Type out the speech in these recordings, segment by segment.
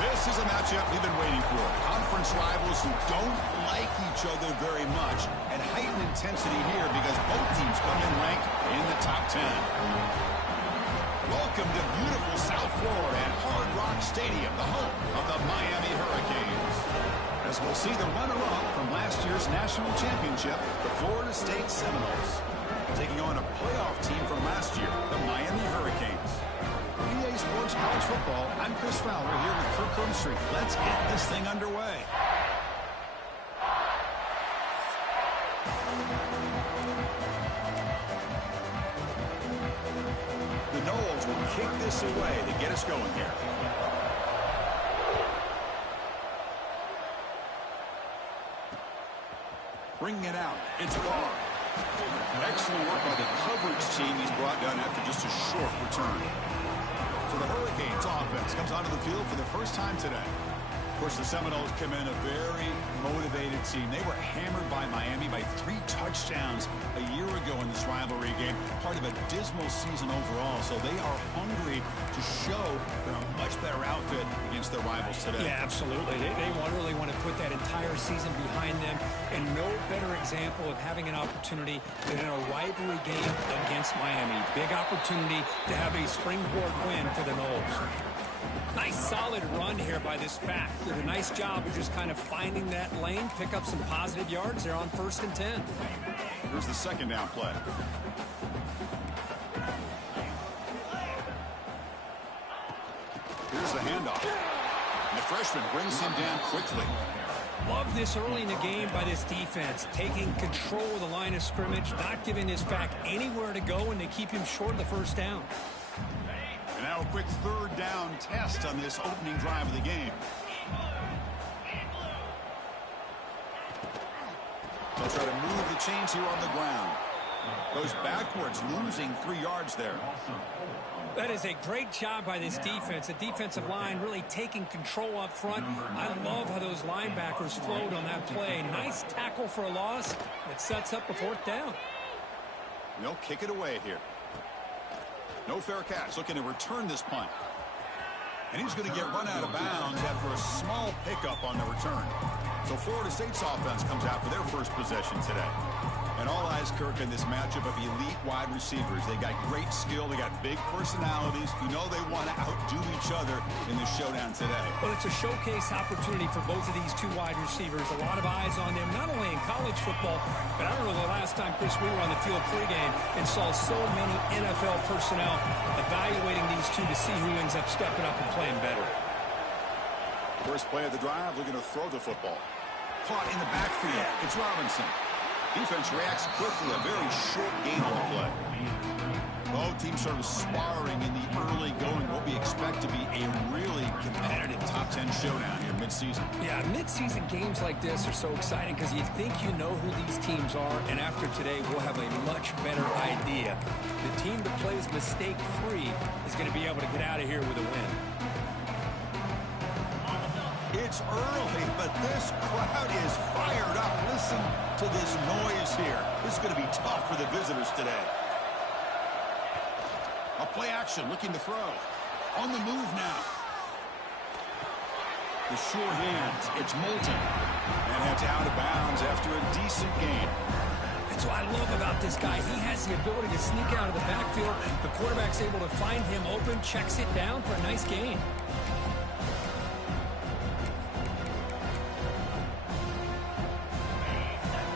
This is a matchup we've been waiting for. Conference rivals who don't like each other very much, and heightened intensity here because both teams come in ranked in the top 10. Welcome to beautiful South Florida and Hard Rock Stadium, the home of the Miami Hurricanes. As we'll see the runner-up from last year's national championship, the Florida State Seminoles, taking on a playoff team from last year, the Miami Hurricanes. For EA Sports College Football, I'm Chris Fowler here with Kirk Herbstreit. Let's get this thing underway. The Noles will kick this away to get us going here. Bringing it out. It's Barr. Excellent work by the coverage team he's brought down after just a short return. So the Hurricanes offense comes onto the field for the first time today. Of course, the Seminoles come in a very motivated team. They were hammered by Miami by 3 touchdowns a year ago in this rivalry game, part of a dismal season overall. So they are hungry to show they're a much better outfit against their rivals today. Yeah, absolutely. They really want to put that entire season behind them, and no better example of having an opportunity than in a rivalry game against Miami. Big opportunity to have a springboard win for the Noles. Nice solid run here by this back. Did a nice job of just kind of finding that lane, pick up some positive yards there on 1st and 10. Here's the second down play. Here's the handoff. And the freshman brings him down quickly. Love this early in the game by this defense, taking control of the line of scrimmage, not giving this back anywhere to go, and to keep him short of the first down. And now a quick 3rd down test on this opening drive of the game. They'll try to move the chains here on the ground. Goes backwards, losing 3 yards there. That is a great job by this defense. The defensive line really taking control up front. I love how those linebackers flowed on that play. Nice tackle for a loss. It sets up a 4th down. They'll kick it away here. No fair catch, looking to return this punt. And he's going to get run out of bounds after a small pickup on the return. So Florida State's offense comes out for their first possession today. And all eyes, Kirk, in this matchup of elite wide receivers. They got great skill. They got big personalities. You know they want to outdo each other in this showdown today. Well, it's a showcase opportunity for both of these 2 wide receivers. A lot of eyes on them, not only in college football, but I don't know the last time, Chris, we were on the field pregame and saw so many NFL personnel evaluating these 2 to see who ends up stepping up and playing better. First play of the drive, looking to throw the football. Caught in the backfield. It's Robinson. Defense reacts quickly. A very short gain on the play. Both teams sort of sparring in the early going. What we expect to be a really competitive top 10 showdown here mid-season. Yeah, mid-season games like this are so exciting because you think you know who these teams are, and after today we'll have a much better idea. The team that plays mistake-free is going to be able to get out of here with a win. It's early, but this crowd is fired up. Listen to this noise here. This is going to be tough for the visitors today. A play action, looking to throw. On the move now. The sure hands. It's Moulton. And that's out of bounds after a decent gain. That's what I love about this guy. He has the ability to sneak out of the backfield. The quarterback's able to find him open, checks it down for a nice gain.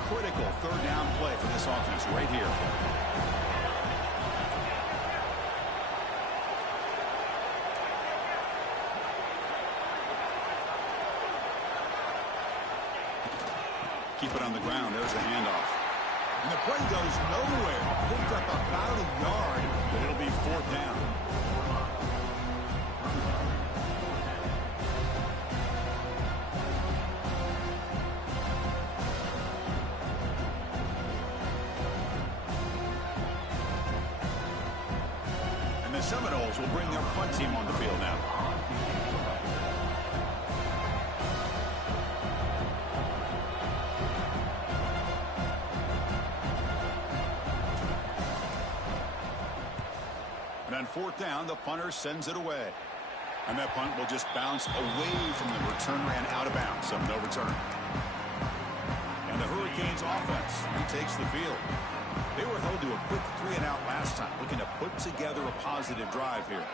Critical 3rd down play for this offense right here. Keep it on the ground. There's the handoff. And the play goes nowhere. Picked up about a yard, but it'll be 4th down. And the Seminoles will bring their punt team on the field now. And on 4th down, the punter sends it away. And that punt will just bounce away from the returner and out of bounds, so no return. And the Hurricanes offense takes the field. They were held to a quick 3-and-out last time, looking to put together a positive drive here.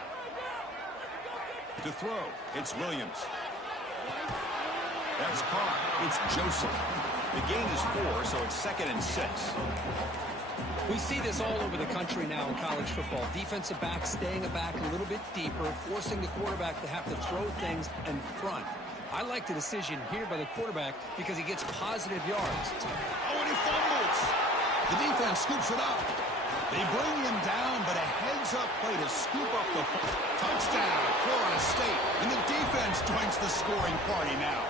To throw, it's Williams. That's caught. It's Joseph. The gain is 4, so it's 2nd and 6. We see this all over the country now in college football. Defensive backs staying back a little bit deeper, forcing the quarterback to have to throw things in front. I like the decision here by the quarterback because he gets positive yards. Oh, and he fumbles. The defense scoops it up. They bring him down, but a heads-up play to scoop up the touchdown, Florida State. And the defense joins the scoring party now.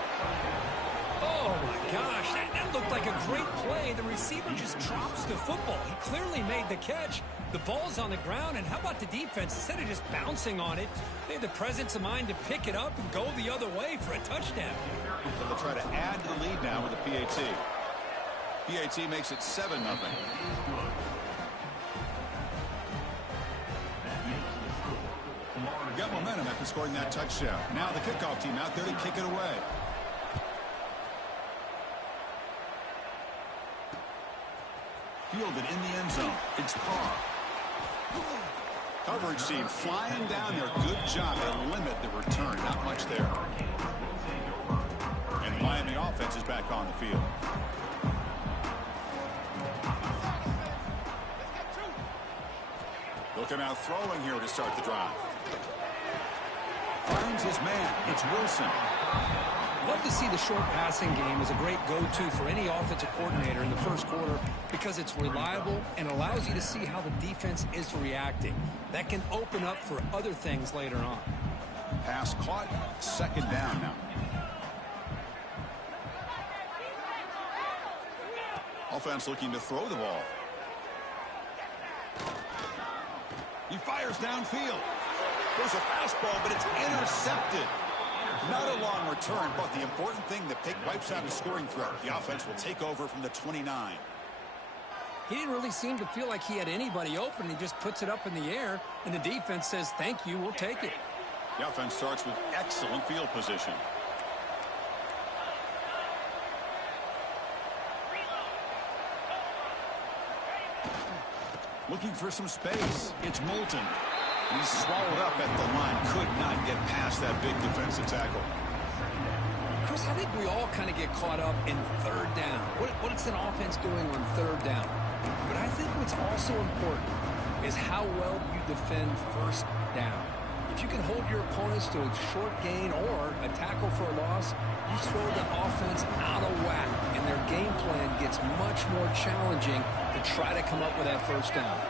Oh, my gosh. That looked like a great play. The receiver just drops the football. He clearly made the catch. The ball's on the ground, and how about the defense? Instead of just bouncing on it, they had the presence of mind to pick it up and go the other way for a touchdown. So they'll try to add to the lead now with a PAT. PAT makes it 7-0. Got momentum after scoring that touchdown. Now the kickoff team out there to kick it away. Fielded in the end zone. It's Carr. Coverage team flying down there. Good job. They limit the return. Not much there. And the Miami offense is back on the field. They'll come out throwing here to start the drive. Finds his man. It's Wilson. Love to see the short passing game as a great go-to for any offensive coordinator in the first quarter because it's reliable and allows you to see how the defense is reacting. That can open up for other things later on. Pass caught. 2nd down now. Offense looking to throw the ball. He fires downfield. There's a fastball, but it's intercepted. Not a long return, but the important thing, the pick wipes out a scoring threat. The offense will take over from the 29. He didn't really seem to feel like he had anybody open. He just puts it up in the air, and the defense says, thank you, we'll take it. The offense starts with excellent field position. Looking for some space. It's Moulton. He's swallowed up at the line. Could not get past that big defensive tackle. Chris, I think we all kind of get caught up in 3rd down. What is an offense doing on 3rd down? But I think what's also important is how well you defend 1st down. If you can hold your opponents to a short gain or a tackle for a loss, you throw the offense out of whack, and their game plan gets much more challenging to try to come up with that 1st down.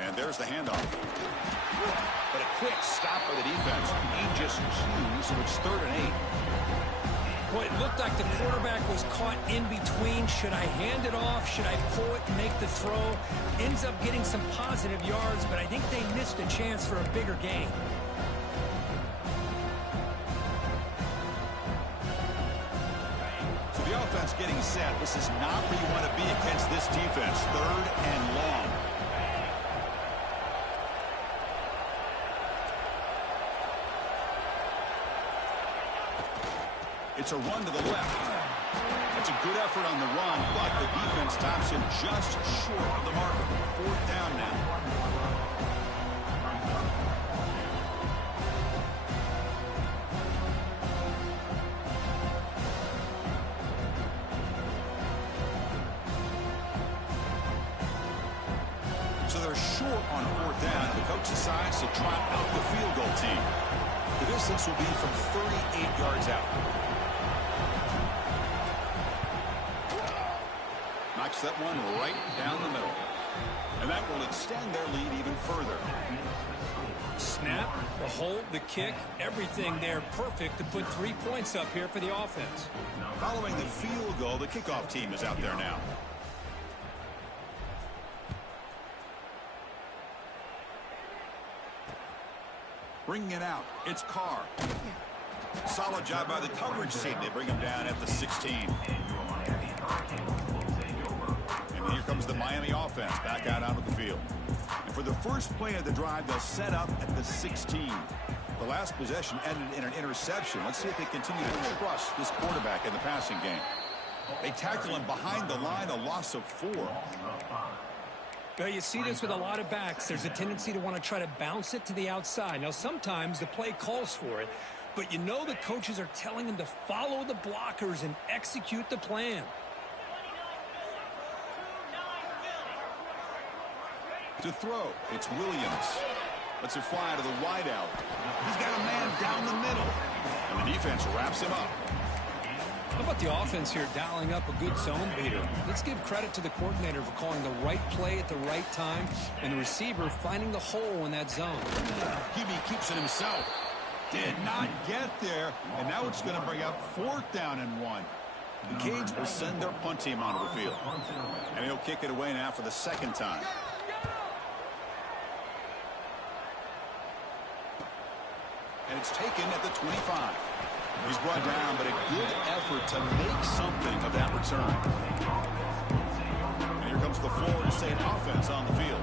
And there's the handoff. But a quick stop by the defense. He just chews, so it's 3rd and 8. Well, it looked like the quarterback was caught in between. Should I hand it off? Should I pull it and make the throw? Ends up getting some positive yards, but I think they missed a chance for a bigger gain. So the offense getting set. This is not where you want to be against this defense. 3rd and long. It's a run to the left. It's a good effort on the run, but the defense stops him just short of the marker. 4th down now. So they're short on 4th down. The coach decides to trot out the field goal team. The distance will be from 38 yards out. Knocks that one right down the middle. And that will extend their lead even further. Snap, the hold, the kick, everything there perfect to put 3 points up here for the offense. Following the field goal, the kickoff team is out there now. Bringing it out, it's Carr. Solid job by the coverage team. They bring him down at the 16. And here comes the Miami offense back out onto the field. And for the first play of the drive, they'll set up at the 16. The last possession ended in an interception. Let's see if they continue to trust this quarterback in the passing game. They tackle him behind the line, a loss of 4. Well, you see this with a lot of backs. There's a tendency to want to try to bounce it to the outside. Now, sometimes the play calls for it, but you know the coaches are telling them to follow the blockers and execute the plan. To throw, it's Williams. Lets it fly to the wideout. He's got a man down the middle. And the defense wraps him up. How about the offense here dialing up a good zone beater? Let's give credit to the coordinator for calling the right play at the right time and the receiver finding the hole in that zone. QB keeps it himself. Did not get there, and now it's going to bring up 4th down and 1. The Canes will send their punt team onto the field. And he'll kick it away now for the 2nd time. And it's taken at the 25. He's brought down, but a good effort to make something of that return. And here comes the Florida State offense on the field.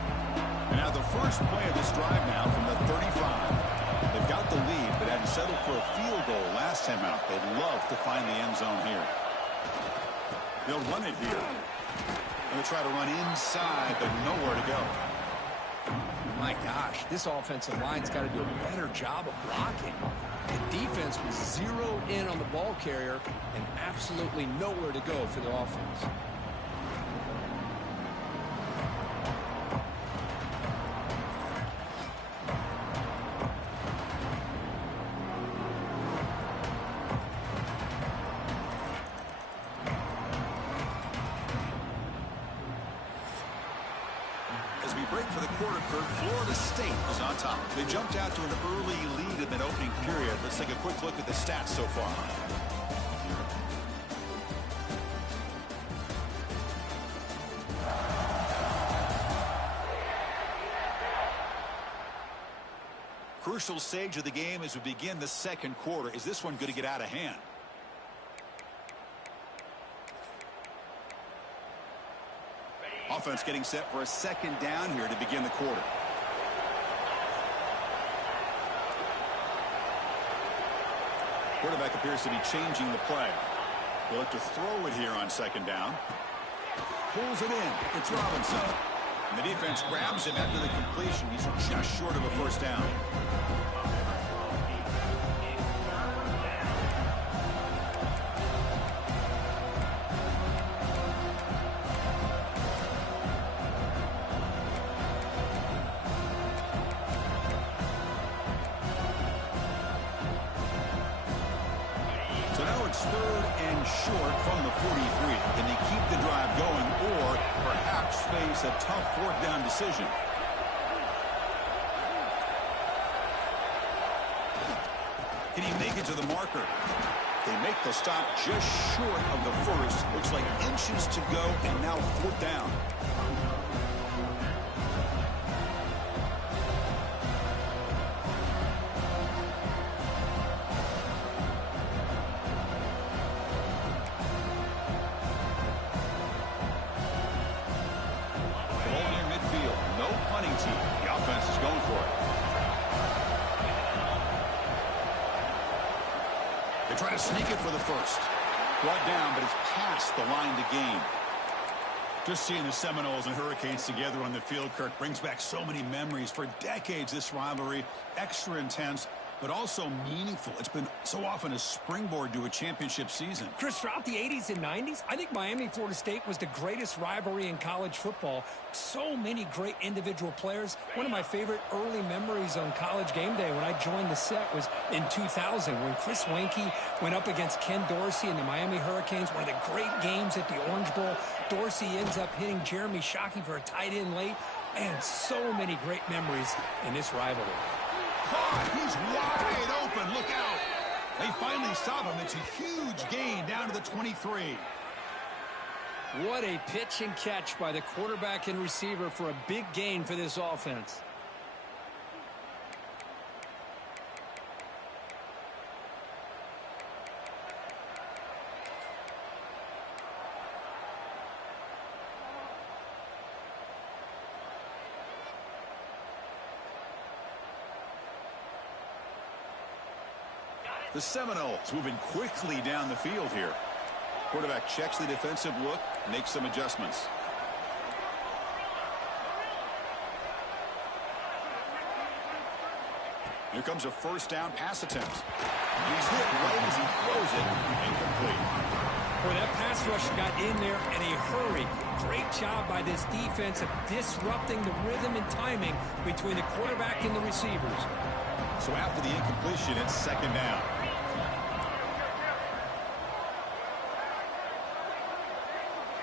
And now the first play of this drive now from the 35. They've got the lead, but had to settle for a field goal last time out. They'd love to find the end zone here. They'll run it here. They'll try to run inside, but nowhere to go. My gosh, this offensive line's got to do a better job of blocking. The defense was zeroed in on the ball carrier and absolutely nowhere to go for the offense. As we break for the quarter, Kurt, Florida State is on top. They jumped out to an early lead in that opening period. Let's take a quick look at the stats so far. Crucial stage of the game as we begin the 2nd quarter. Is this one going to get out of hand? Offense getting set for a 2nd down here to begin the quarter. Quarterback appears to be changing the play. They'll look to throw it here on 2nd down. Pulls it in. It's Robinson. And the defense grabs him after the completion. He's just short of a 1st down. So now it's 3rd and short from the 43. Can they keep the drive going or perhaps face a tough 4th down decision? Can he make it to the marker? They make the stop just short of the 1st. Looks like inches to go, and now 4th down. They try to sneak it for the 1st. Brought down, but it's past the line to gain. Just seeing the Seminoles and Hurricanes together on the field, Kirk, brings back so many memories. For decades, this rivalry, extra intense, but also meaningful. It's been so often a springboard to a championship season. Chris, throughout the 80s and 90s, I think Miami-Florida State was the greatest rivalry in college football. So many great individual players. One of my favorite early memories on College Game Day when I joined the set was in 2000 when Chris Weinke went up against Ken Dorsey and the Miami Hurricanes. One of the great games at the Orange Bowl. Dorsey ends up hitting Jeremy Shockey for a tight end late. And so many great memories in this rivalry. He's wide open. Look out. They finally stop him. It's a huge gain down to the 23. What a pitch and catch by the quarterback and receiver for a big gain for this offense. The Seminoles moving quickly down the field here. Quarterback checks the defensive look, makes some adjustments. Here comes a first down pass attempt. He's hit right as he throws it. Incomplete. Boy, that pass rush got in there in a hurry. Great job by this defense of disrupting the rhythm and timing between the quarterback and the receivers. So after the incompletion, it's second down.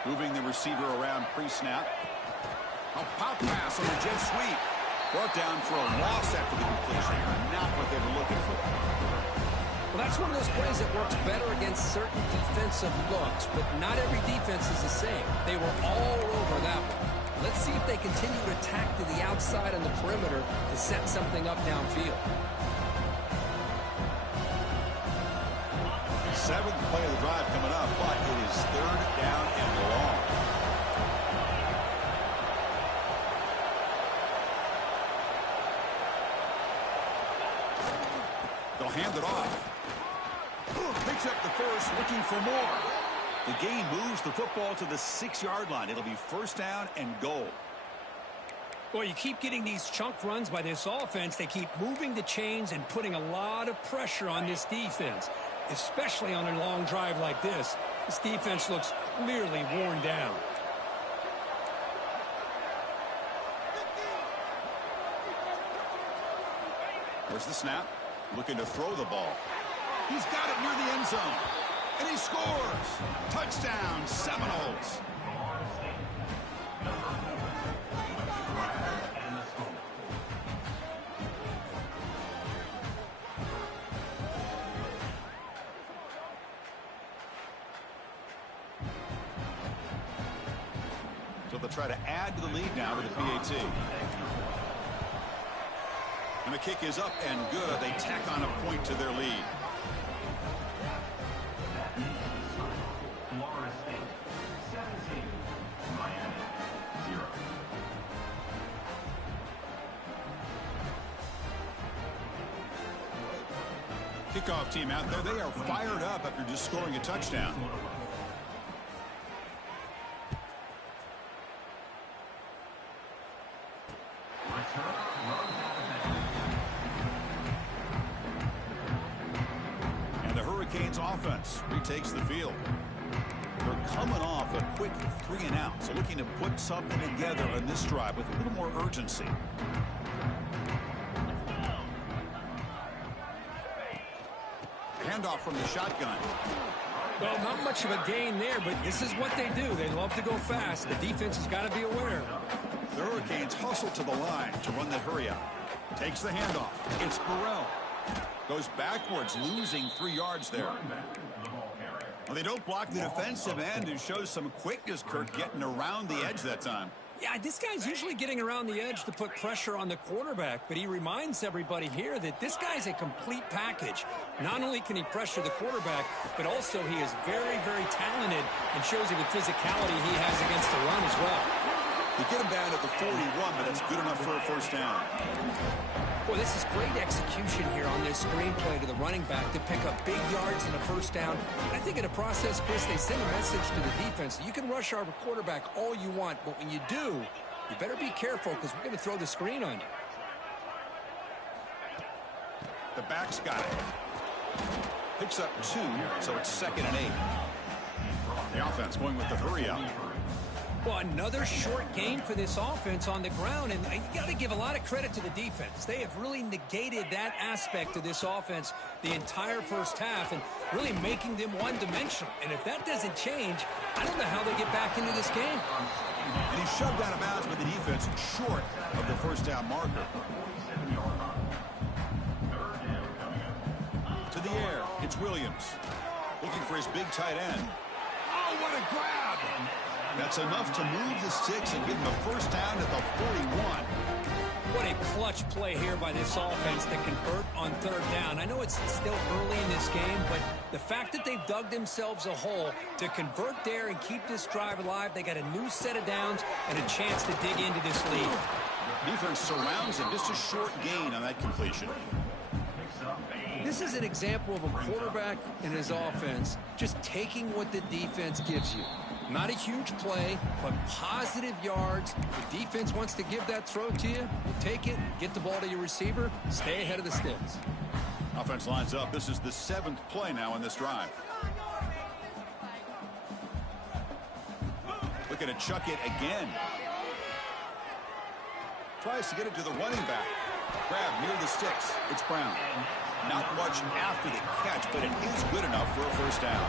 Moving the receiver around pre-snap. A pop pass on the jet sweep. Brought down for a loss after the completion. Not what they were looking for. Well, that's one of those plays that works better against certain defensive looks, but not every defense is the same. They were all over that one. Let's see if they continue to attack to the outside on the perimeter to set something up downfield. Seventh play of the drive coming up, but it is third down and long. They'll hand it off. Picks up the first, looking for more. The gain moves the football to the 6-yard line. It'll be first down and goal. Well, you keep getting these chunk runs by this offense. They keep moving the chains and putting a lot of pressure on this defense, especially on a long drive like this. This defense looks clearly worn down. There's the snap. Looking to throw the ball. He's got it near the end zone. And he scores. Touchdown, Seminoles. So they'll try to add to the lead now with the PAT. And the kick is up and good. They tack on a point to their lead. Kickoff team out there. They are fired up after just scoring a touchdown. Offense retakes the field. They're coming off a quick 3-and-out, so looking to put something together on this drive with a little more urgency. Handoff from the shotgun. Well, not much of a gain there, but this is what they do. They love to go fast. The defense has got to be aware. The Hurricanes hustle to the line to run the hurry out. Takes the handoff. It's Burrell. Goes backwards, losing 3 yards there. Well, they don't block the defensive end and shows some quickness, Kirk, getting around the edge that time. Yeah, this guy's usually getting around the edge to put pressure on the quarterback, but he reminds everybody here that this guy's a complete package. Not only can he pressure the quarterback, but also he is very, very talented and shows you the physicality he has against the run as well. You get him down at the 41, but that's good enough for a first down. Boy, this is great execution here on this screenplay to the running back to pick up big yards and a first down. And I think in the process, Chris, they send a message to the defense. You can rush our quarterback all you want, but when you do, you better be careful because we're going to throw the screen on you. The back's got it. Picks up 2, so it's 2nd and 8. The offense going with the hurry out. Well, another short game for this offense on the ground, and you got to give a lot of credit to the defense. They have really negated that aspect of this offense the entire first half and really making them one-dimensional. And if that doesn't change, I don't know how they get back into this game. And he's shoved out of bounds by the defense short of the first down marker. To the air, it's Williams. Looking for his big tight end. Oh, what a grab! That's enough to move the sticks and give him a first down at the 41. What a clutch play here by this offense to convert on third down. I know it's still early in this game, but the fact that they've dug themselves a hole to convert there and keep this drive alive, they got a new set of downs and a chance to dig into this lead. Defense surrounds him. Just a short gain on that completion. This is an example of a quarterback and his offense just taking what the defense gives you. Not a huge play, but positive yards. The defense wants to give that throw to you. You take it, get the ball to your receiver, stay ahead of the sticks. Offense lines up. This is the 7th play now in this drive. Looking to chuck it again. Tries to get it to the running back. Grab near the sticks. It's Brown. Not much after the catch, but it is good enough for a first down.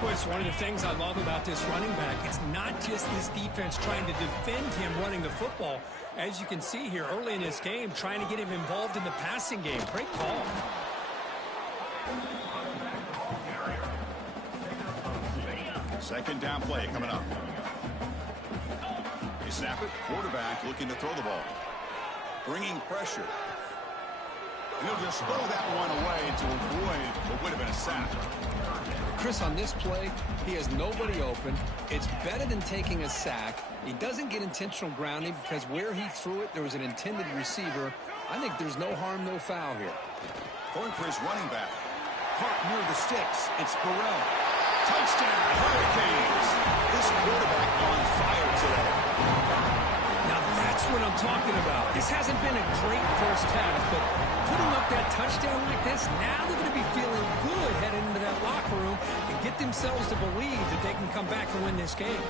Boy, it's one of the things I love about this running back. It's not just this defense trying to defend him running the football. As you can see here early in this game, trying to get him involved in the passing game. Great call. Second down play coming up. They snap it. Quarterback looking to throw the ball. Bringing pressure. And he'll just throw that one away to avoid what would have been a sack. Chris, on this play, he has nobody open. It's better than taking a sack. He doesn't get intentional grounding because where he threw it, there was an intended receiver. I think there's no harm, no foul here. Going for his running back. Caught near the sticks. It's Burrell. Touchdown, Hurricanes. This quarterback on fire today. Now that's what I'm talking about. This hasn't been a great first half, but putting up that touchdown like this, now they're going to be feeling good heading into that locker room and get themselves to believe that they can come back and win this game.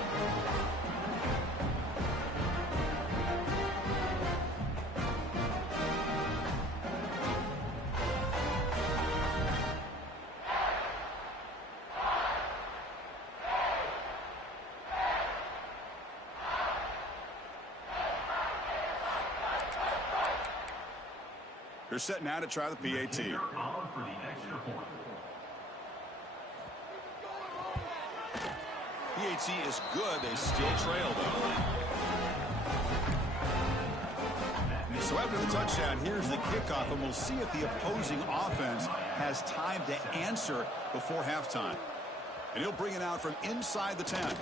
They're set now to try the PAT. PAT is good. They still trail, though. So after the touchdown, here's the kickoff, and we'll see if the opposing offense has time to answer before halftime. And he'll bring it out from inside the 10.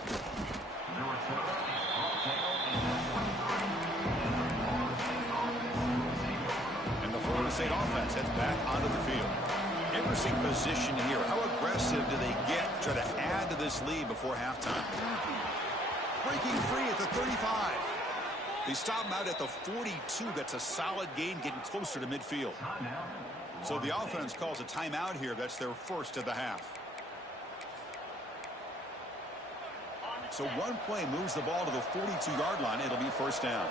Florida State offense heads back onto the field. Interesting position here. How aggressive do they get to try to add to this lead before halftime? Breaking free at the 35. They stop him out at the 42. That's a solid gain, getting closer to midfield. So the offense calls a timeout here. That's their first of the half. So one play moves the ball to the 42-yard line. It'll be first down.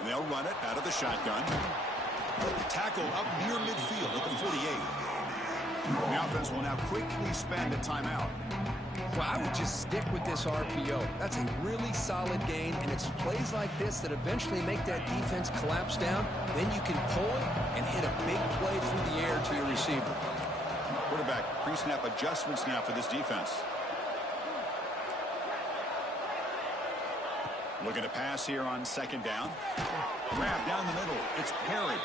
And they'll run it out of the shotgun. Tackle up near midfield at the 48. The offense will now quickly spend a timeout. Well, I would just stick with this RPO. That's a really solid gain, and it's plays like this that eventually make that defense collapse down. Then you can pull it and hit a big play through the air to your receiver. Quarterback pre-snap adjustments now for this defense. Looking to pass here on second down. Grab down the middle. It's Perry.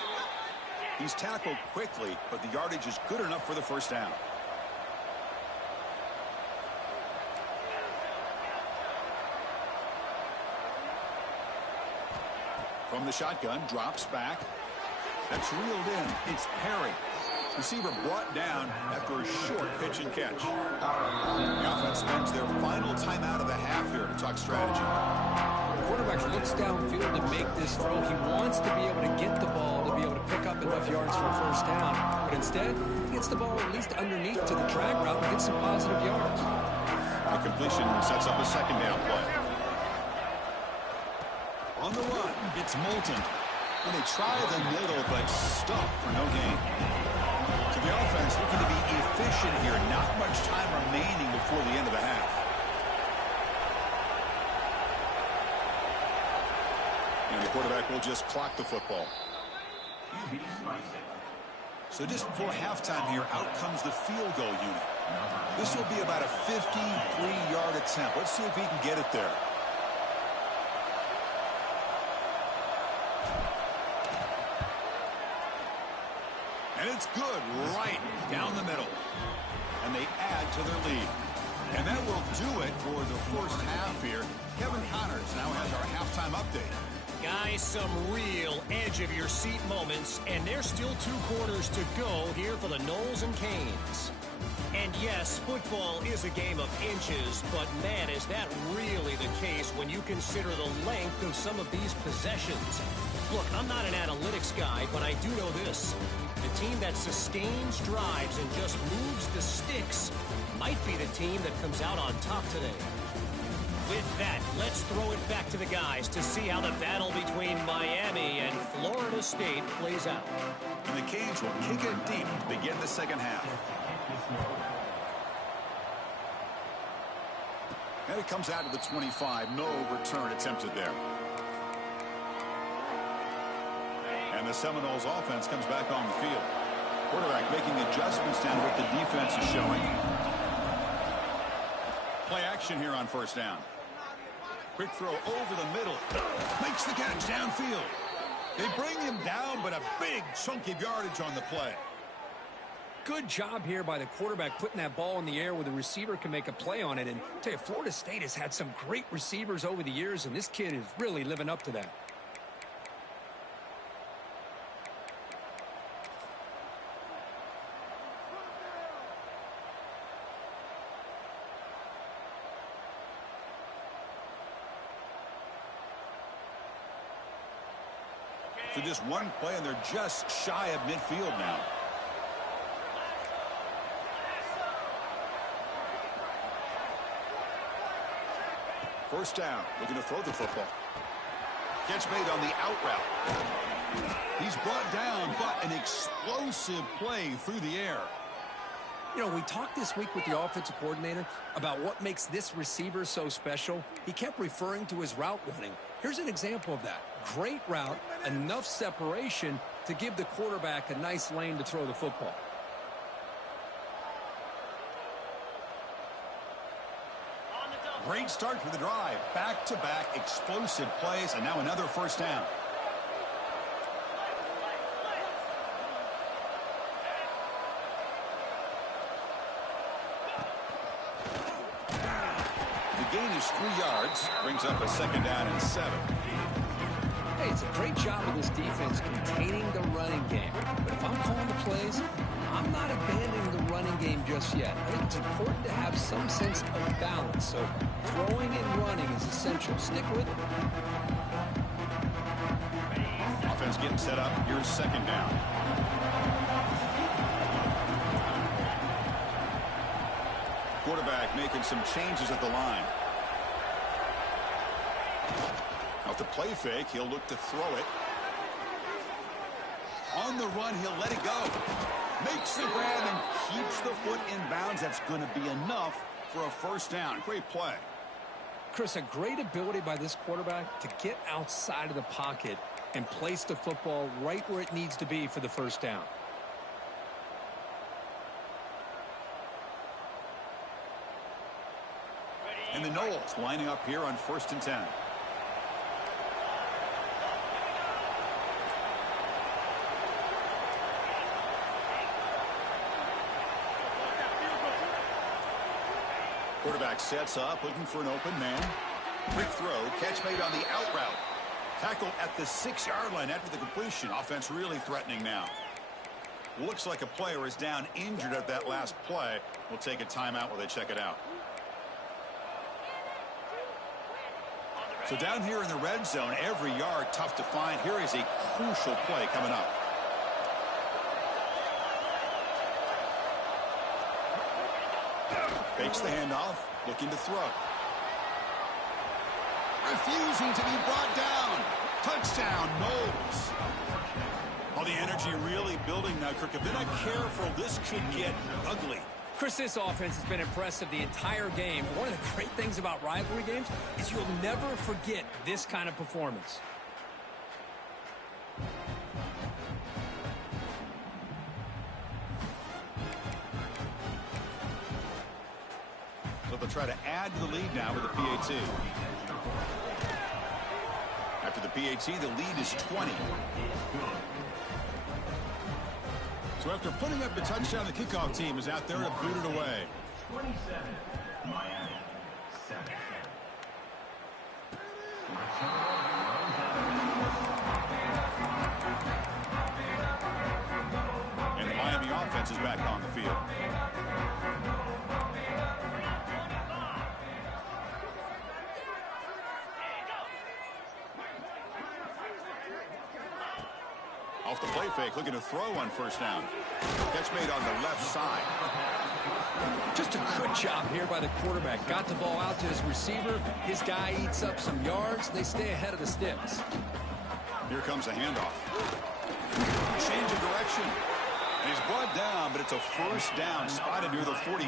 He's tackled quickly, but the yardage is good enough for the first down. From the shotgun, drops back. That's reeled in. It's Perry. Receiver brought down after a short pitch and catch. The offense spends their final timeout of the half here to talk strategy. The quarterback looks downfield to make this throw. He wants to be able to get the ball to be able to pick up enough yards for a first down. But instead, he gets the ball at least underneath to the drag route and gets some positive yards. The completion sets up a second down play. On the run, it's Moulton. And they try the middle, but stuffed for no gain. So the offense looking to be efficient here. Not much time remaining before the end of the half. And the quarterback will just clock the football. So just before halftime here, out comes the field goal unit. This will be about a 53-yard attempt. Let's see if he can get it there. And it's good right down the middle. And they add to their lead. And that will do it for the first half here. Kevin Connors now has our halftime update. Guys, some real edge-of-your-seat moments, and there's still 2 quarters to go here for the Noles and Canes. And yes, football is a game of inches, but man, is that really the case when you consider the length of some of these possessions. Look, I'm not an analytics guy, but I do know this. The team that sustains drives and just moves the sticks might be the team that comes out on top today. With that, let's throw it back to the guys to see how the battle between Miami and Florida State plays out. And the Canes will kick it deep to begin the second half. And it comes out to the 25. No return attempted there. And the Seminoles offense comes back on the field. Quarterback making adjustments down what the defense is showing. Play action here on first down. Quick throw over the middle. Makes the catch downfield. They bring him down, but a big chunk of yardage on the play. Good job here by the quarterback putting that ball in the air where the receiver can make a play on it. And I tell you, Florida State has had some great receivers over the years, and this kid is really living up to that. So just one play, and they're just shy of midfield now. First down, looking to throw the football. Catch made on the out route. He's brought down, but an explosive play through the air. You know, we talked this week with the offensive coordinator about what makes this receiver so special. He kept referring to his route running. Here's an example of that. Great route, enough separation to give the quarterback a nice lane to throw the football. Great start for the drive. Back-to-back explosive plays, and now another first down. The gain is 3 yards, brings up a second down and 7. Hey, it's a great job of this defense containing the running game. But if I'm calling the plays, I'm not abandoning the running game just yet. I think it's important to have some sense of balance. So throwing and running is essential. Stick with it. Offense getting set up. Here's second down. Quarterback making some changes at the line. Off the play fake, he'll look to throw it. On the run, he'll let it go. Makes the grab and keeps the foot in bounds. That's going to be enough for a first down. Great play. Chris, a great ability by this quarterback to get outside of the pocket and place the football right where it needs to be for the first down. And the Noles lining up here on 1st and 10. Quarterback sets up, looking for an open man. Quick throw, catch made on the out route. Tackled at the 6-yard line after the completion. Offense really threatening now. Looks like a player is down injured at that last play. We'll take a timeout while they check it out. So down here in the red zone, every yard tough to find. Here is a crucial play coming up. Fakes the handoff, looking to throw. Refusing to be brought down. Touchdown, Noles. All the energy really building now, Kirk. If they're not careful, this could get ugly. Chris, this offense has been impressive the entire game. One of the great things about rivalry games is you'll never forget this kind of performance. So they'll try to add to the lead now with the PAT. After the PAT, the lead is 20. So after putting up the touchdown, the kickoff team is out there to boot it away. 27, Miami. Off the play fake, looking to throw on first down. Catch made on the left side. Just a good job here by the quarterback. Got the ball out to his receiver. His guy eats up some yards. They stay ahead of the sticks. Here comes a handoff. Change of direction. And he's brought down, but it's a first down spotted near the 41.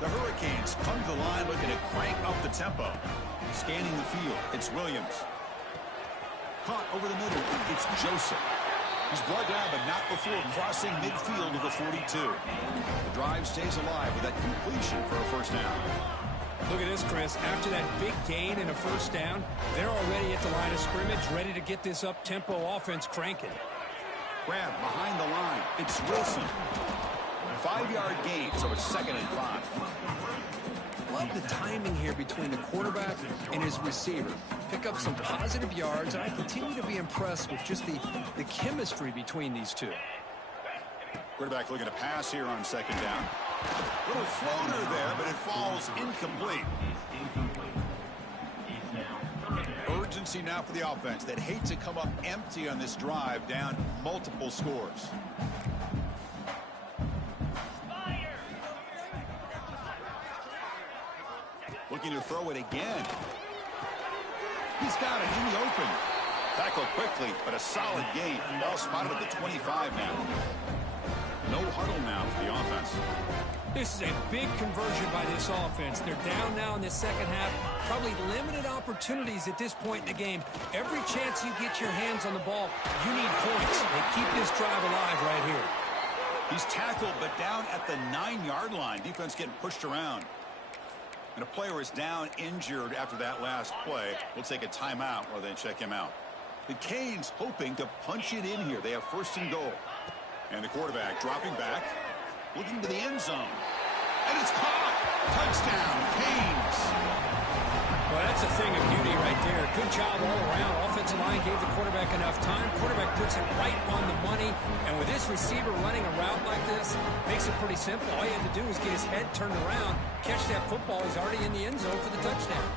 The Hurricanes come to the line looking to crank up the tempo. Scanning the field, it's Williams. Caught over the middle, it's Joseph. He's brought down, but not before crossing midfield of the 42. The drive stays alive with that completion for a first down. Look at this, Chris. After that big gain and a first down, they're already at the line of scrimmage, ready to get this up-tempo offense cranking. Grab behind the line. It's Wilson. 5-yard gain, so it's 2nd and 5. Love the timing here between the quarterback and his receiver. Pick up some positive yards, and I continue to be impressed with just the chemistry between these two. Quarterback looking to pass here on 2nd down. Little floater there, but it falls incomplete. Urgency now for the offense that hate to come up empty on this drive, down multiple scores. Looking to throw it again. He's got it in the open. Tackle quickly, but a solid gain. Ball spotted at the 25 now. No huddle now for the offense. This is a big conversion by this offense. They're down now in the second half. Probably limited opportunities at this point in the game. Every chance you get your hands on the ball, you need points. They keep this drive alive right here. He's tackled, but down at the 9-yard line. Defense getting pushed around. And a player is down injured after that last play. We'll take a timeout while they check him out. The Canes hoping to punch it in here. They have 1st and goal. And the quarterback dropping back, looking to the end zone. And it's caught. Touchdown, Canes. Well, that's a thing of beauty right there. Good job all around. Offensive line gave the quarterback enough time. Quarterback puts it right on the money. And with this receiver running a route like this, makes it pretty simple. All you have to do is get his head turned around, catch that football. He's already in the end zone for the touchdown.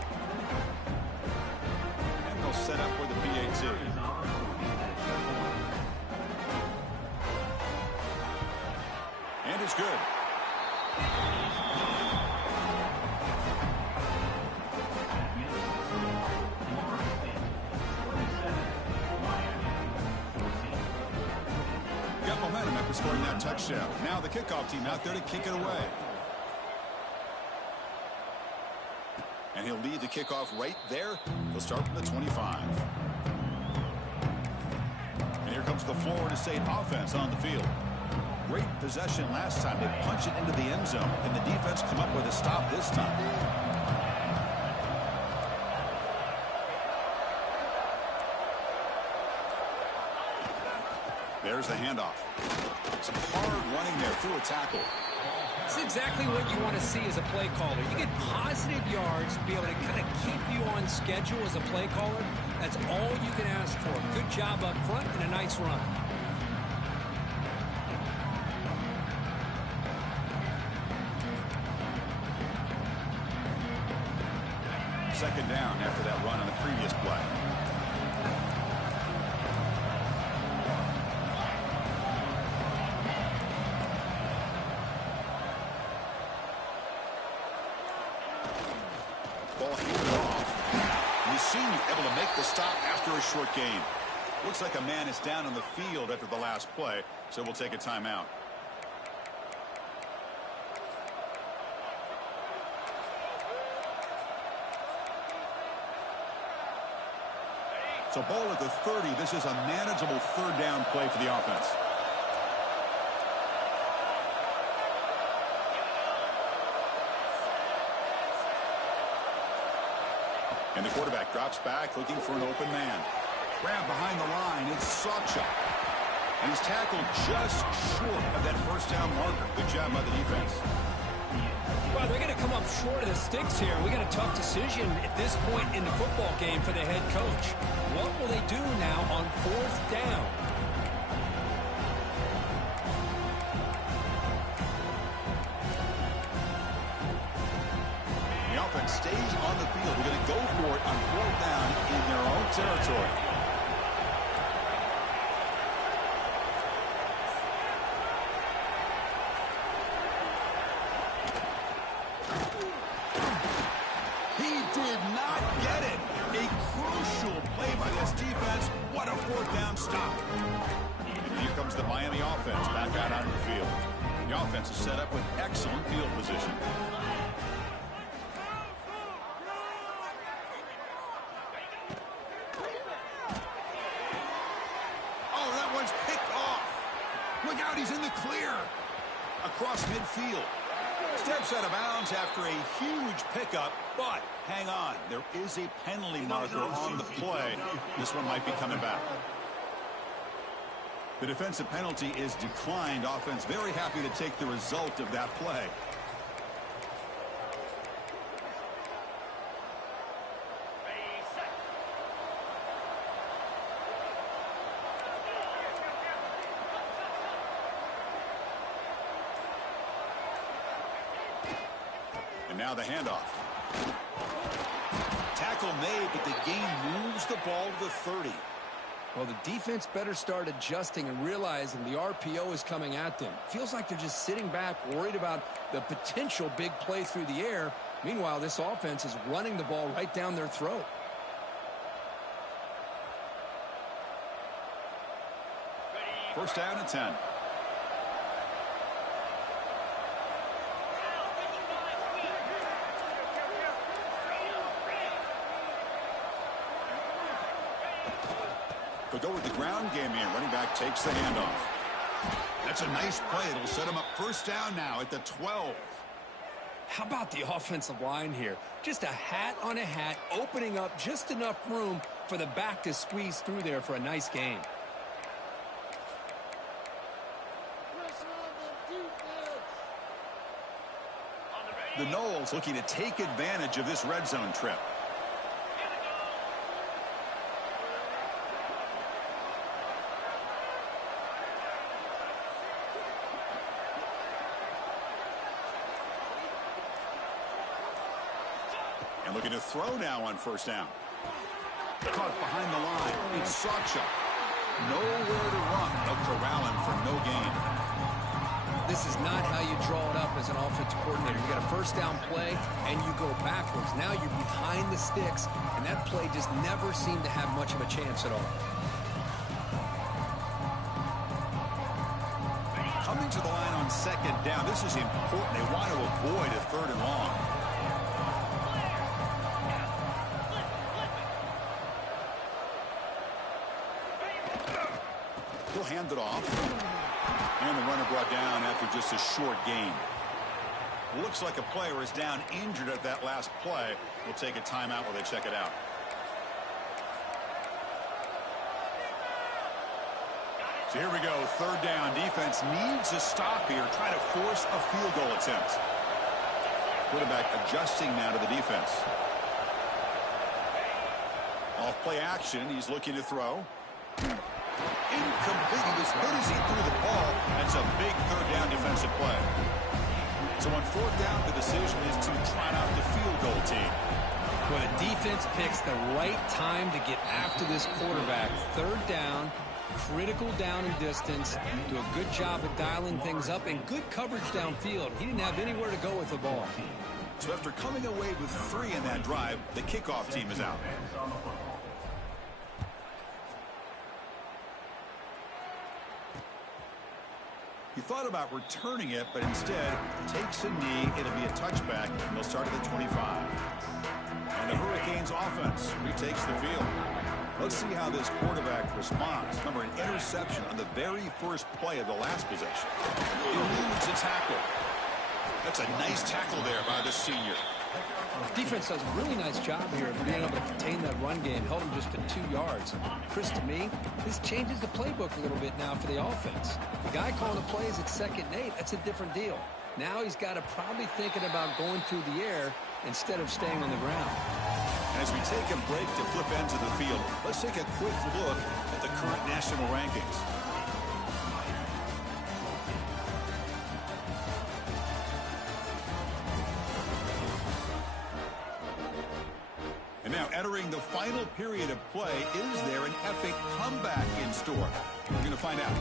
And they'll set up for the PAT. And it's good. Got momentum after scoring that touchdown. Now the kickoff team out there to kick it away. And he'll lead the kickoff right there. He'll start from the 25. And here comes the Florida State offense on the field. Great possession last time. They punch it into the end zone. And the defense come up with a stop this time. There's the handoff. Some hard running there through a tackle. It's exactly what you want to see as a play caller. You get positive yards to be able to kind of keep you on schedule as a play caller. That's all you can ask for. Good job up front and a nice run. Second down after that run on the previous play. Ball handed off. Mussini able to make the stop after a short gain. Looks like a man is down on the field after the last play, so we'll take a timeout. So ball at the 30. This is a manageable 3rd down play for the offense. And the quarterback drops back looking for an open man. Grab behind the line. It's Sawchuk. And he's tackled just short of that first down marker. Good job by the defense. Well, they're going to come up short of the sticks here. We got a tough decision at this point in the football game for the head coach. What will they do now on 4th down? The offense stays on the field. They're going to go for it on 4th down in their own territory. did not get it. A crucial play by this defense. What a fourth down stop. And here comes the Miami offense back out onto the field. The offense is set up with excellent field position. Oh, that one's picked off. Look out, he's in the clear. Across midfield. Steps out of bounds after a huge pickup, but hang on. There is a penalty marker on the play. This one might be coming back. The defensive penalty is declined. Offense very happy to take the result of that play. And now the handoff. Tackle made, but the game moves the ball to the 30. Well, the defense better start adjusting and realizing the RPO is coming at them. Feels like they're just sitting back, worried about the potential big play through the air. Meanwhile, this offense is running the ball right down their throat. First down and 10. They'll go with the ground game here. Running back takes the handoff. That's a nice play. It'll set him up first down now at the 12. How about the offensive line here? Just a hat on a hat, opening up just enough room for the back to squeeze through there for a nice gain. The Noles looking to take advantage of this red zone trip. And looking to throw now on first down. Caught behind the line. It's Sacha. Nowhere to run. They'll corral him for no gain. This is not how you draw it up as an offensive coordinator. You got a first down play, and you go backwards. Now you're behind the sticks, and that play just never seemed to have much of a chance at all. Coming to the line on second down. This is important. They want to avoid a third and long. He'll hand it off. And the runner brought down after just a short gain. Looks like a player is down injured at that last play. We'll take a timeout while they check it out. So here we go. Third down. Defense needs a stop here. Try to force a field goal attempt. Quarterback adjusting now to the defense. Off play action. He's looking to throw. Incomplete. He was hit as he threw the ball. That's a big third down defensive play. So on fourth down, the decision is to try out the field goal team. Well, the defense picks the right time to get after this quarterback. Third down, critical down and distance. Do a good job of dialing things up and good coverage downfield. He didn't have anywhere to go with the ball. So after coming away with 3 in that drive, the kickoff team is out. He thought about returning it, but instead takes a knee. It'll be a touchback, and they'll start at the 25. And the Hurricanes offense retakes the field. Let's see how this quarterback responds. Remember, an interception on the very first play of the last possession. Eludes a tackle. That's a nice tackle there by the senior. Defense does a really nice job here of being able to contain that run game. Held him just to 2 yards. Chris, to me, this changes the playbook a little bit now for the offense. The guy calling the plays at 2nd and 8, that's a different deal. Now he's got to probably thinking about going through the air instead of staying on the ground. As we take a break to flip ends of the field, let's take a quick look at the current national rankings. And now entering the final period of play, is there an epic comeback in store? We're going to find out.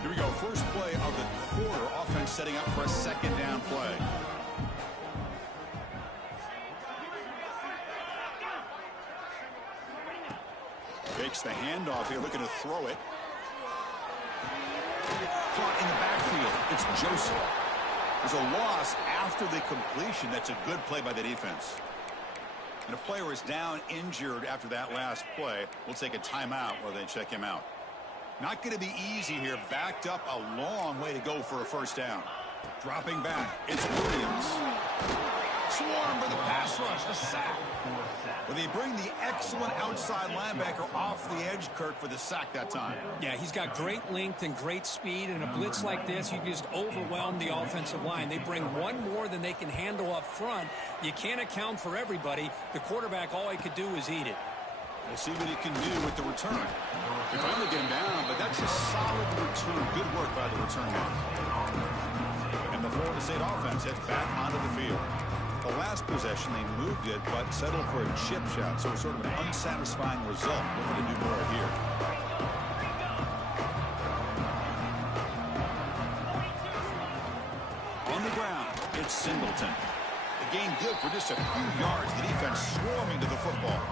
Here we go. First play of the quarter. Offense setting up for a 2nd down play. Fakes the handoff here, looking to throw it. Caught in the backfield. It's Joseph. There's a loss after the completion. That's a good play by the defense. And a player is down injured after that last play. We'll take a timeout while they check him out. Not going to be easy here. Backed up a long way to go for a first down. Dropping back, it's Williams. Swarm for the pass rush, a sack. Well, they bring the excellent outside linebacker off the edge, Kirk, for the sack that time. Yeah, he's got great length and great speed, and a blitz like this, you just overwhelm the offensive line. They bring one more than they can handle up front. You can't account for everybody. The quarterback, all he could do was eat it. We'll see what he can do with the return. They finally get him down, but that's a solid return. Good work by the return man. And the Florida State offense heads back onto the field. The last possession, they moved it, but settled for a chip shot, so it's sort of an unsatisfying result. Looking to do more here. On the ground, it's Singleton. The gain good for just a few yards. The defense swarming to the football.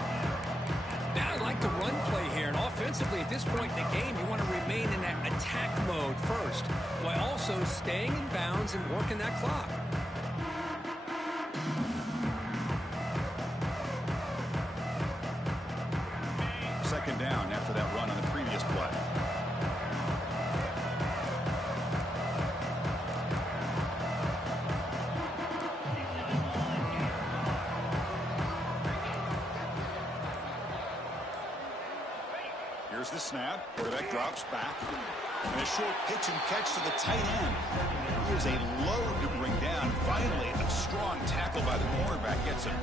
Now I like the run play here, and offensively at this point in the game, you want to remain in that attack mode first, while also staying in bounds and working that clock. Second down after that run on the previous play. Here's the snap. Quarterback drops back. And a short pitch and catch to the tight end. Here's a load to bring down. Finally, a strong tackle by the cornerback gets him.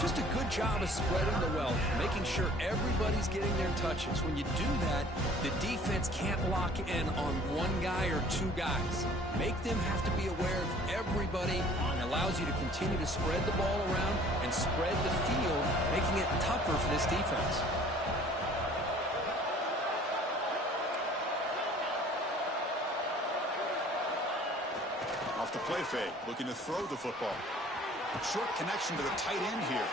Just a good job of spreading the wealth, making sure everybody's getting their touches. When you do that, the defense can't lock in on one guy or two guys. Make them have to be aware of everybody, and allows you to continue to spread the ball around and spread the field, making it tougher for this defense. Off the play fake, looking to throw the football. Short connection to the tight end here.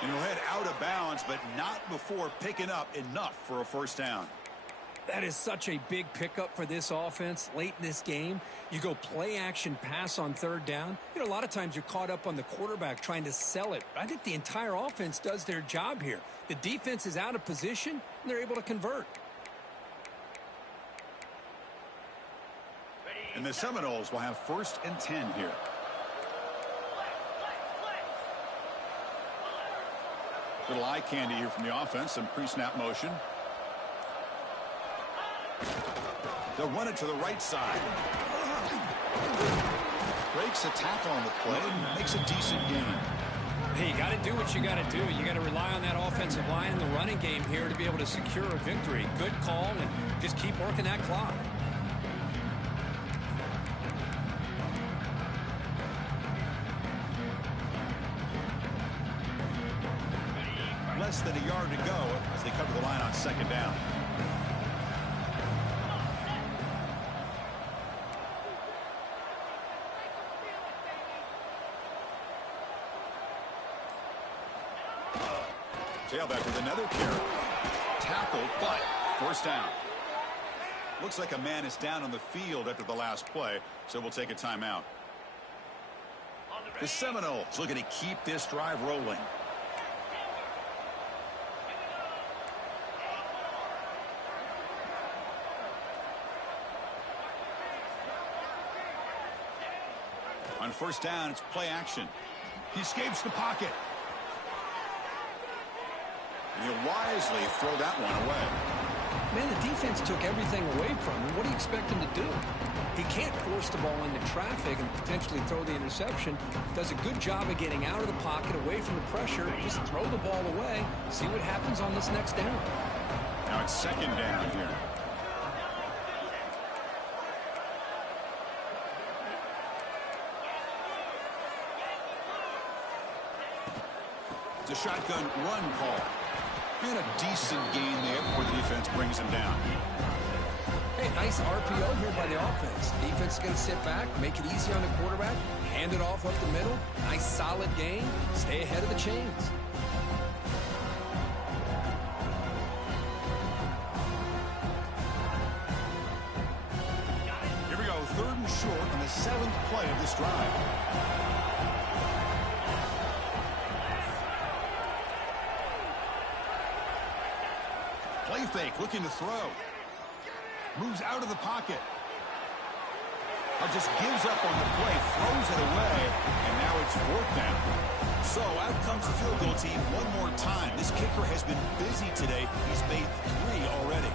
And he'll head out of bounds, but not before picking up enough for a first down. That is such a big pickup for this offense late in this game. You go play action pass on third down. You know, a lot of times you're caught up on the quarterback trying to sell it. I think the entire offense does their job here. The defense is out of position, and they're able to convert. And the Seminoles will have 1st and 10 here. Little eye candy here from the offense. Some pre-snap motion. They'll run it to the right side. Breaks a tackle on the play and makes a decent gain. Hey, you got to do what you got to do. You got to rely on that offensive line in the running game here to be able to secure a victory. Good call, and just keep working that clock. Less than a yard to go as they cover the line on second down. Tailback with another carry. Tackled, but first down. Looks like a man is down on the field after the last play, so we'll take a timeout. The Seminoles looking to keep this drive rolling. On first down, it's play action. He escapes the pocket. And he'll wisely throw that one away. Man, the defense took everything away from him. What do you expect him to do? He can't force the ball into traffic and potentially throw the interception. Does a good job of getting out of the pocket, away from the pressure. Just throw the ball away. See what happens on this next down. Now it's second down here. It's a shotgun run call. And a decent gain there before the defense brings him down. Hey, nice RPO here by the offense. Defense is going to sit back, make it easy on the quarterback, hand it off up the middle. Nice solid gain. Stay ahead of the chains. 7th play of this drive. Play fake, looking to throw. Moves out of the pocket. Just gives up on the play, throws it away, and now it's 4th down. So out comes the field goal team one more time. This kicker has been busy today. He's made 3 already.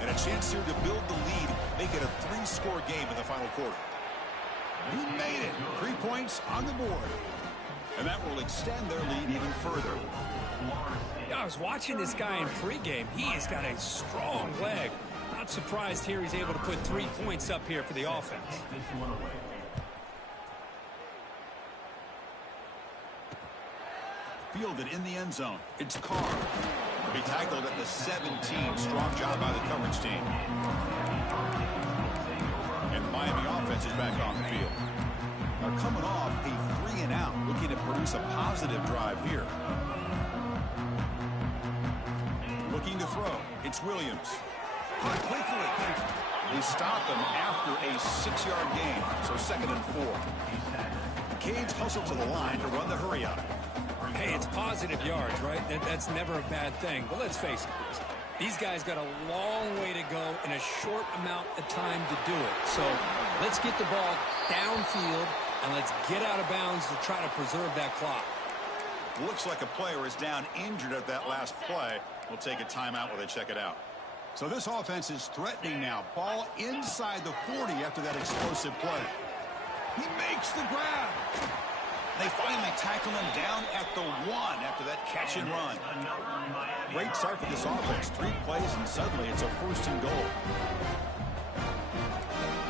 And a chance here to build the lead, make it a 3-score game in the final quarter. He made it. 3 points on the board. And that will extend their lead even further. I was watching this guy in pregame. He has got a strong leg. Not surprised here he's able to put 3 points up here for the offense. Fielded in the end zone. It's Carr. He'll be tackled at the 17. Strong job by the coverage team. And the Miami offense is back on the field. They're coming off a 3-and-out, looking to produce a positive drive here. Looking to throw. It's Williams. Quickly. They stop him after a 6-yard gain, so 2nd and 4. The Canes hustle to the line to run the hurry out. Hey, it's positive yards, right? That's never a bad thing. But let's face it, these guys got a long way to go in a short amount of time to do it. So let's get the ball downfield, and let's get out of bounds to try to preserve that clock. Looks like a player is down injured at that last play. We'll take a timeout while they check it out. So this offense is threatening now. Ball inside the 40 after that explosive play. He makes the grab. They finally tackle him down at the 1 after that catch and run. Great start for this offense. 3 plays and suddenly it's a 1st and goal.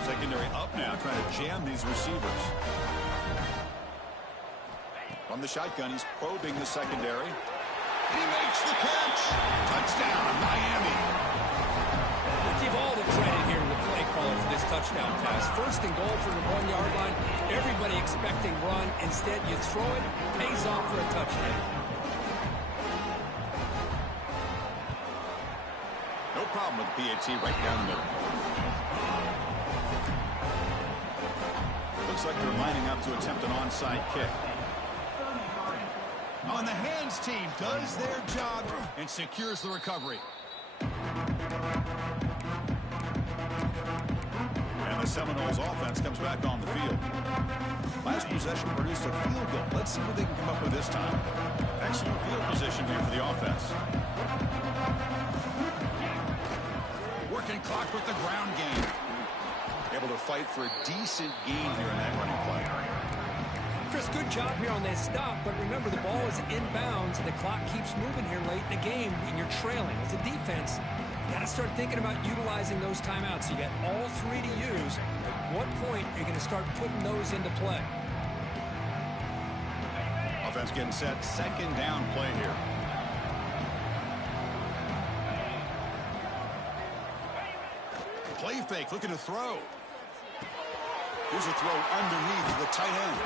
Secondary up now, trying to jam these receivers. From the shotgun, he's probing the secondary. He makes the catch. Touchdown, Miami. We'll give all the credit here to the play caller for this touchdown pass. 1st and goal from the 1-yard line. Everybody expecting run. Instead, you throw it, pays off for a touchdown. No problem with the PAT right down the middle. Looks like they're lining up to attempt an onside kick. On the hands team does their job and secures the recovery. And the Seminoles offense comes back on the field. Last possession produced a field goal. Let's see what they can come up with this time. Excellent field position here for the offense. Working clock with the ground game. Able to fight for a decent gain here in that running play. Chris, good job here on that stop, but remember the ball is inbounds and the clock keeps moving here late in the game and you're trailing. As a defense, you got to start thinking about utilizing those timeouts. You got all 3 to use. At what point are you going to start putting those into play? Offense getting set. 2nd down play here. Play fake, looking to throw. Here's a throw underneath the tight end.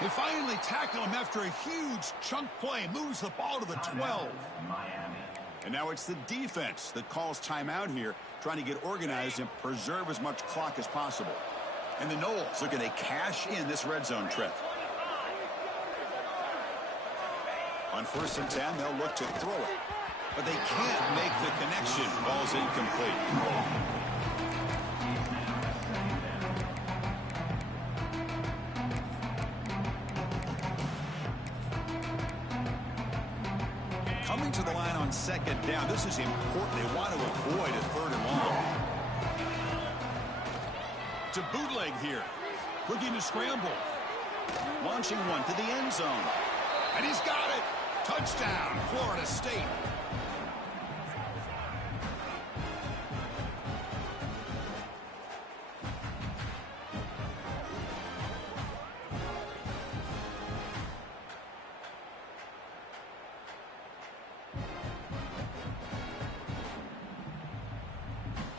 They finally tackle him after a huge chunk play. Moves the ball to the 12. And now it's the defense that calls timeout here, trying to get organized and preserve as much clock as possible. And the Noles looking to cash in this red zone trip. On 1st and 10, they'll look to throw it. But they can't make the connection. Ball's incomplete. Coming to the line on 2nd down. This is important. They want to avoid a 3rd and long. To bootleg here. Looking to scramble. Launching one to the end zone. And he's got it. Touchdown, Florida State.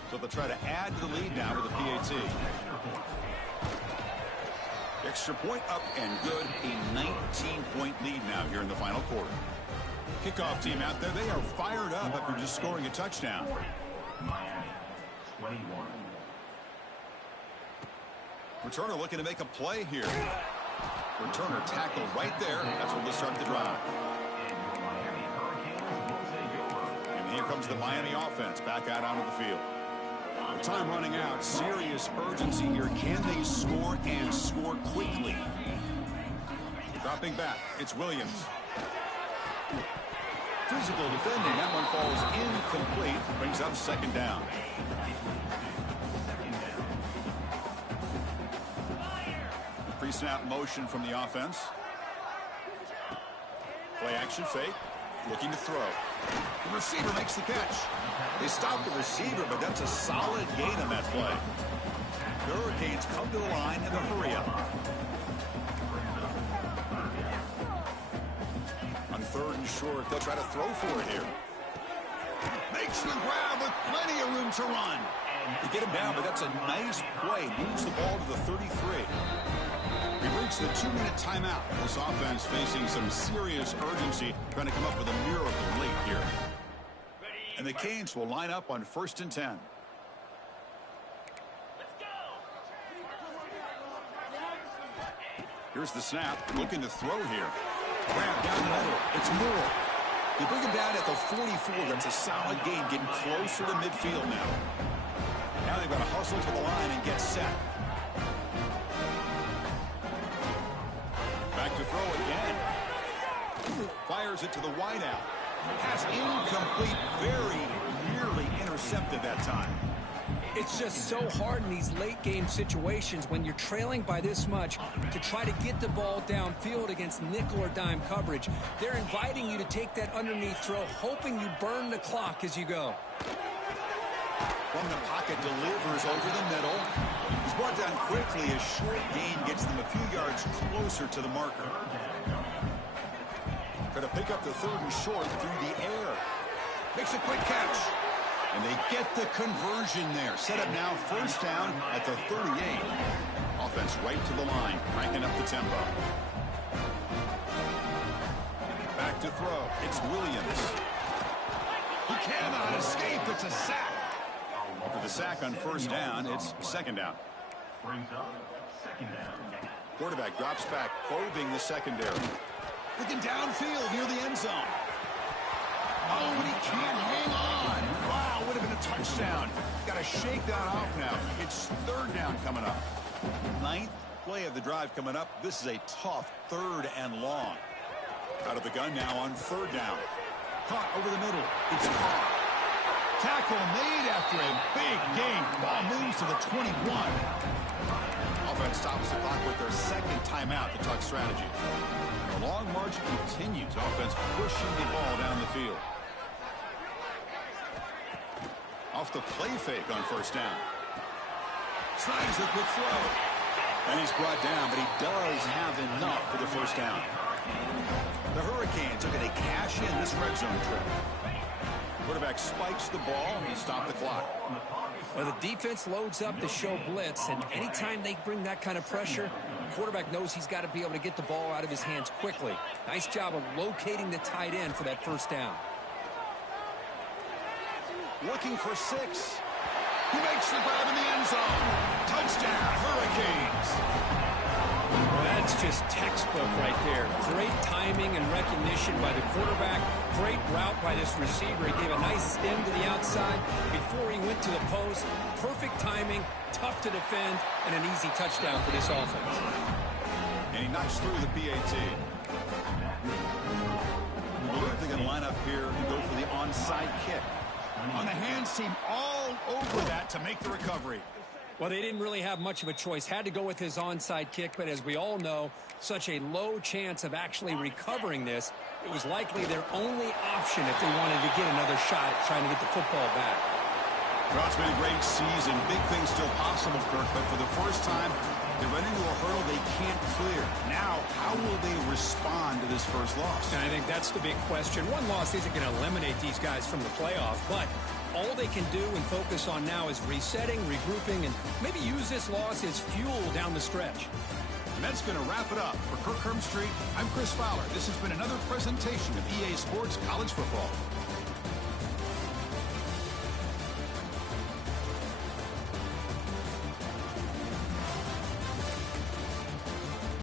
So they'll try to add to the lead now with the PAT. Extra point up and good. A 19-point lead now here in the final quarter. Kickoff team out there. They are fired up after just scoring a touchdown. Returner looking to make a play here. Returner tackled right there. That's what will start the drive. And here comes the Miami offense back out onto the field. Time running out. Serious urgency here. Can they score and score quickly? Dropping back. It's Williams. Physical defending. That one falls incomplete. Brings up second down. Pre-snap motion from the offense. Play action fake. Looking to throw. The receiver makes the catch. They stop the receiver, but that's a solid gain on that play. The Hurricanes come to the line in the hurry up. On third and short, they'll try to throw for it here. Makes the grab with plenty of room to run. They get him down, but that's a nice play. Moves the ball to the 33. We've reached the 2-minute timeout. This offense facing some serious urgency, trying to come up with a miracle late here. And the Canes will line up on 1st and 10. Here's the snap. Looking to throw here. Grab down the middle. It's Moore. They bring him down at the 44. That's a solid gain, getting closer to midfield now. Now they've got to hustle to the line and get set. Back to throw again. Fires it to the wideout. Pass incomplete. Very nearly intercepted that time. It's just so hard in these late game situations when you're trailing by this much to try to get the ball downfield against nickel or dime coverage. They're inviting you to take that underneath throw, hoping you burn the clock as you go. From the pocket, delivers over the middle. He's brought down quickly. A short gain gets them a few yards closer to the marker. Going to pick up the 3rd and short through the air. Makes a quick catch. And they get the conversion there. Set up now 1st down at the 38. Offense right to the line, cranking up the tempo. Back to throw. It's Williams. He cannot escape. It's a sack. For the sack on 1st down, it's 2nd down. Quarterback drops back, probing the secondary. Looking downfield near the end zone. Oh, and he can't hang on. Wow, would have been a touchdown. Got to shake that off now. It's 3rd down coming up. 9th play of the drive coming up. This is a tough 3rd and long. Out of the gun now on 3rd down. Caught over the middle. It's Carr. Tackle made after a big gain. Ball moves to the 21. Offense stops the clock with their 2nd timeout to talk strategy. The long march continues. Offense pushing the ball down the field. Off the play fake on 1st down. Slides a quick throw. And he's brought down, but he does have enough for the 1st down. The Hurricanes are going to cash in this red zone trip. Quarterback spikes the ball and stop the clock. Well, the defense loads up to show blitz, and anytime they bring that kind of pressure, the quarterback knows he's got to be able to get the ball out of his hands quickly. Nice job of locating the tight end for that 1st down. Looking for 6. He makes the grab in the end zone. Touchdown, Hurricanes. Well, that's just textbook right there. Great timing and recognition by the quarterback. Great route by this receiver. He gave a nice stem to the outside before he went to the post. Perfect timing, tough to defend, and an easy touchdown for this offense. And he knocks through the PAT. I believe they're going to line up here and go for the onside kick. On the hands team all over that to make the recovery. Well, they didn't really have much of a choice. Had to go with his onside kick, but as we all know, such a low chance of actually recovering this. It was likely their only option if they wanted to get another shot at trying to get the football back. Well, it's been a great season. Big things still possible, Kirk, but for the first time, they run into a hurdle they can't clear. Now, how will they respond to this first loss? And I think that's the big question. One loss isn't going to eliminate these guys from the playoff, but all they can do and focus on now is resetting, regrouping, and maybe use this loss as fuel down the stretch. And that's going to wrap it up. For Kirk Street, I'm Chris Fowler. This has been another presentation of EA Sports College Football.